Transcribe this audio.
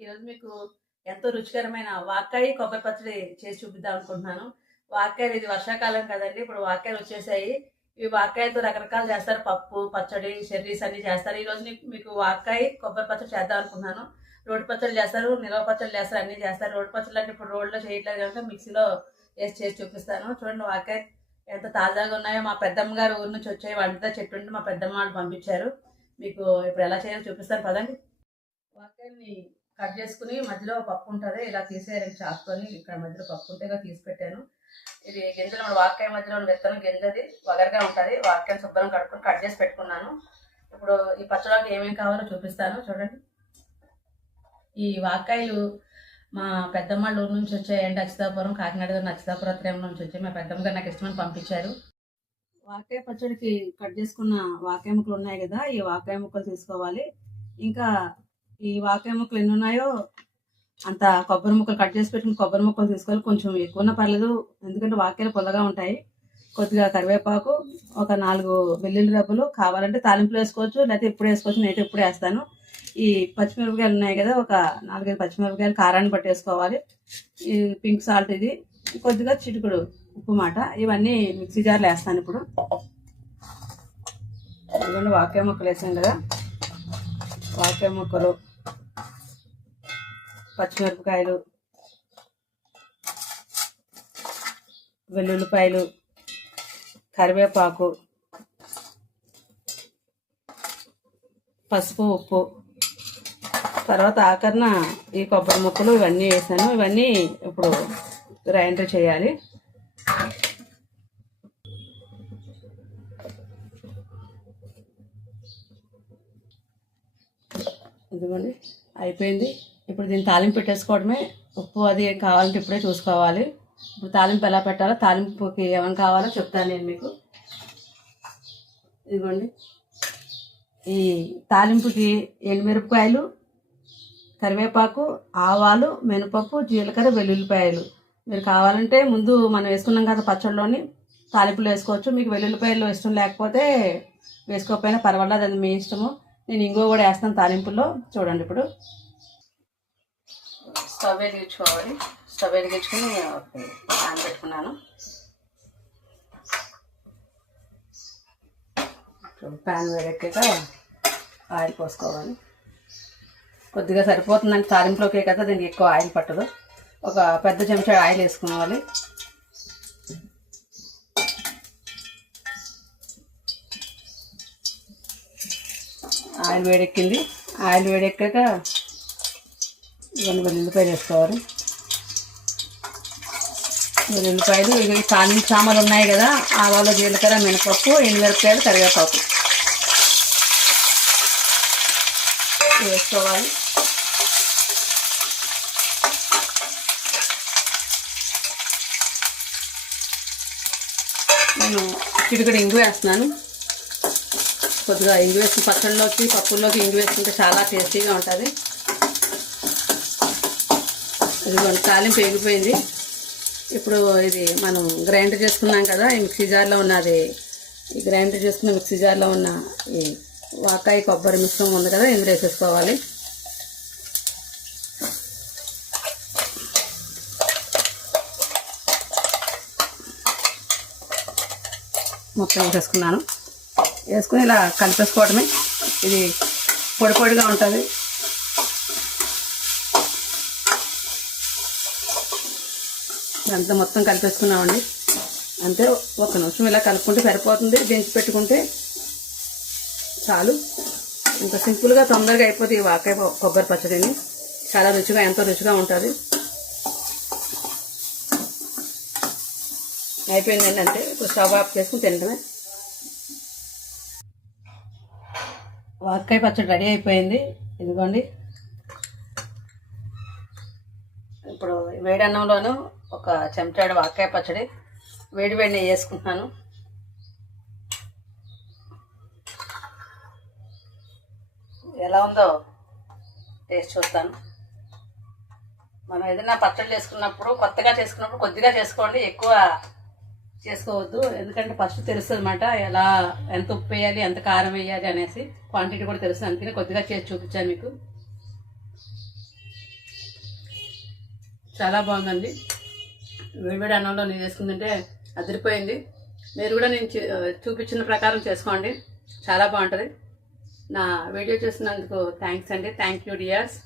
ఈరోజు మీకు ఎంతో రుచికరమైన వాకాయ కొబ్బరి పచ్చడి చేసి చూపిద్దాం అనుకుంటున్నాను. వాకాయలు ఇది వర్షాకాలం కదండి ఇప్పుడు వాకాయలు వచ్చేసాయి. ఇవి వాకాయలతో రకరకాలు చేస్తారు. పప్పు పచ్చడి చెర్రీస్ అన్ని చేస్తారు. ఈరోజు మీకు వాకాయ కొబ్బరి పచ్చడి చేద్దాం అనుకుంటున్నాను. రోడ్డు పచ్చడి చేస్తారు నిల్వ పచ్చడి చేస్తారు అన్ని చేస్తారు. రోడ్డు పచ్చడి అంటే ఇప్పుడు రోడ్లో చేయట్లేదు కనుక మిక్సీలో వేసి చేసి చూపిస్తాను. చూడండి వాకాయ ఎంత తాజాగా ఉన్నాయో. మా పెద్దమ్మ గారు ఊరి నుంచి వచ్చాయి వంట చెట్టు మా పెద్దమ్మ వాళ్ళు పంపించారు. మీకు ఇప్పుడు ఎలా చేయాలో చూపిస్తాను. పదండి. వాకాయల్ని కట్ చేసుకుని మధ్యలో పప్పు ఉంటుంది ఇలా తీసేయాలి చాసుకొని ఇక్కడ మధ్యలో పప్పు ఉంటే ఇలా తీసి పెట్టాను. ఇది గింజలు మన వాకాయ మధ్యలో విత్తనం గింజది వగరగా ఉంటుంది. వాకాయలు శుభ్రం కడుక్కొని కట్ చేసి పెట్టుకున్నాను. ఇప్పుడు ఈ పచ్చడికి ఏమేమి కావాలో చూపిస్తాను చూడండి. ఈ వాకాయలు మా పెద్దమ్మళ్ళ ఊరు నుంచి వచ్చాయండి అచ్చితాపురం కాకినాడ దగ్గర త్రేమ నుంచి వచ్చాయి మా పెద్దమ్మ గారు నాకు ఇష్టమని పంపించారు. వాకాయ పచ్చడికి కట్ చేసుకున్న వాకాయ ముక్కలు ఉన్నాయి కదా ఈ వాకాయ ముక్కలు తీసుకోవాలి. ఇంకా ఈ వాకాయ ముక్కలు ఎన్ని ఉన్నాయో అంత కొబ్బరి ముక్కలు కట్ చేసి పెట్టుకుని కొబ్బరి ముక్కలు తీసుకోవాలి. కొంచెం ఎక్కువ పర్లేదు ఎందుకంటే వాకేలు పుల్లగా ఉంటాయి. కొద్దిగా కరివేపాకు ఒక నాలుగు వెల్లుల్లి రబ్బలు కావాలంటే తాలింపులు వేసుకోవచ్చు లేకపోతే ఎప్పుడు వేసుకోవచ్చు నేనైతే ఎప్పుడు వేస్తాను. ఈ పచ్చిమిరపకాయలు ఉన్నాయి కదా ఒక నాలుగైదు పచ్చిమిరపకాయలు కారాన్ని పట్టేసుకోవాలి. ఈ పింక్ సాల్ట్ ఇది. కొద్దిగా చిటుకుడు ఉప్పు మాట. ఇవన్నీ మిక్సీ జార్లో వేస్తాను ఇప్పుడు. వాకే వాకాయ ముక్కలు వేసాం కదా. వాకాయ ముక్కలు పచ్చిమిరపకాయలు వెల్లుల్లిపాయలు కరివేపాకు పసుపు ఉప్పు. తర్వాత ఆఖరణ ఈ కొబ్బరి ముక్కలు ఇవన్నీ వేసాను. ఇవన్నీ ఇప్పుడు గ్రైండర్ చేయాలి. ఇదిగోండి అయిపోయింది. ఇప్పుడు దీన్ని తాలింపు పెట్టేసుకోవడమే. ఉప్పు అది కావాలంటే ఇప్పుడే చూసుకోవాలి. ఇప్పుడు తాలింపు ఎలా పెట్టాలో తాలింపుకి ఏమైనా కావాలో చెప్తాను నేను మీకు. ఇదిగోండి. ఈ తాలింపుకి ఎండుమిరపకాయలు కరివేపాకు ఆవాలు మినపప్పు జీలకర్ర వెల్లుల్లిపాయలు. మీరు కావాలంటే ముందు మనం వేసుకున్నాం కదా పచ్చడిలోని తాలింపులు వేసుకోవచ్చు. మీకు వెల్లుల్లిపాయలు ఇష్టం లేకపోతే వేసుకోకపోయినా పర్వాలేదు అది మీ ఇష్టము. నేను ఇంకో కూడా వేస్తాను తాలింపుల్లో. చూడండి ఇప్పుడు. స్టవ్ వెలిగించుకోవాలి. స్టవ్ వెలిగించుకుని ప్యాన్ పెట్టుకున్నాను. ప్యాన్ వేడెక్కాక ఆయిల్ పోసుకోవాలి. కొద్దిగా సరిపోతుందంటే తాలింపులోకే కదా దీనికి ఎక్కువ ఆయిల్ పట్టదు. ఒక పెద్ద చెంచా ఆయిల్ వేసుకోవాలి. ఆయిల్ వేడెక్కింది. ఆయిల్ వేడెక్కాక ఇవన్నీ వెల్లుల్లిపాయలు వేసుకోవాలి. వెల్లుల్లిపాయలు ఇక ఈ తాలింపు సామాన్లు ఉన్నాయి కదా ఆవాలు జీలకర్ర మినపప్పు ఎండుమిరపకాయలు కరివేపాకు. వేసుకోవాలి. నేను చిటికడ ఇంగు వేస్తున్నాను. కొద్దిగా ఇంగు వేసిన పచ్చళ్ళలోకి పప్పుల్లోకి ఇంగు వేసుకుంటే చాలా టేస్టీగా ఉంటుంది. ఇదిగోండి తాలింపు ఎగిపోయింది ఇప్పుడు ఇది మనం గ్రైండర్ చేసుకున్నాం కదా ఈ మిక్సీ జార్లో ఉన్నది ఈ గ్రైండర్ చేసుకున్న మిక్సీ జార్లో ఉన్న ఈ వాకాయ కొబ్బరి మిశ్రమం ఉంది కదా ఇందులో వేసేసుకోవాలి. మొత్తం వేసేసుకున్నాను. వేసుకుని ఇలా కలిపేసుకోవడమే. ఇది పొడి పొడిగా ఉంటుంది. ఇదంతా మొత్తం కలిపేసుకున్నామండి. అంతే ఒక నిమిషం ఇలా కలుపుకుంటే సరిపోతుంది. దించి పెట్టుకుంటే చాలు. ఇంకా సింపుల్గా తొందరగా అయిపోతుంది ఈ వాకాయ కొబ్బరి పచ్చడిని. చాలా రుచిగా ఎంతో రుచిగా ఉంటుంది. అయిపోయిందండి అంటే ఇప్పుడు స్టవ్ ఆఫ్ చేసుకుని తినడమే. వాకాయ పచ్చడి రెడీ అయిపోయింది. ఇదిగోండి. ఇప్పుడు వేడి అన్నంలోను ఒక చెంచాడు వాకాయ పచ్చడి వేడి వేడి నెయ్యి వేసుకుంటున్నాను. ఎలా ఉందో టేస్ట్ చూస్తాను. మనం ఏదైనా పచ్చడి చేసుకున్నప్పుడు కొత్తగా చేసుకున్నప్పుడు కొద్దిగా చేసుకోండి. ఎక్కువ చేసుకోవద్దు. ఎందుకంటే ఫస్ట్ తెలుస్తుంది అనమాట ఎలా ఎంత ఉప్పు వేయాలి ఎంత కారం వేయాలి అనేసి. క్వాంటిటీ కూడా తెలుసు అందుకనే కొద్దిగా చేసి చూపించాను మీకు. చాలా బాగుందండి. వేడివేడి అన్నంలో నేను వేసుకుందంటే అదిరిపోయింది. మీరు కూడా నేను చూపించిన ప్రకారం చేసుకోండి. చాలా బాగుంటుంది. నా వీడియో చూసినందుకు థ్యాంక్స్ అండి. Thank you dears.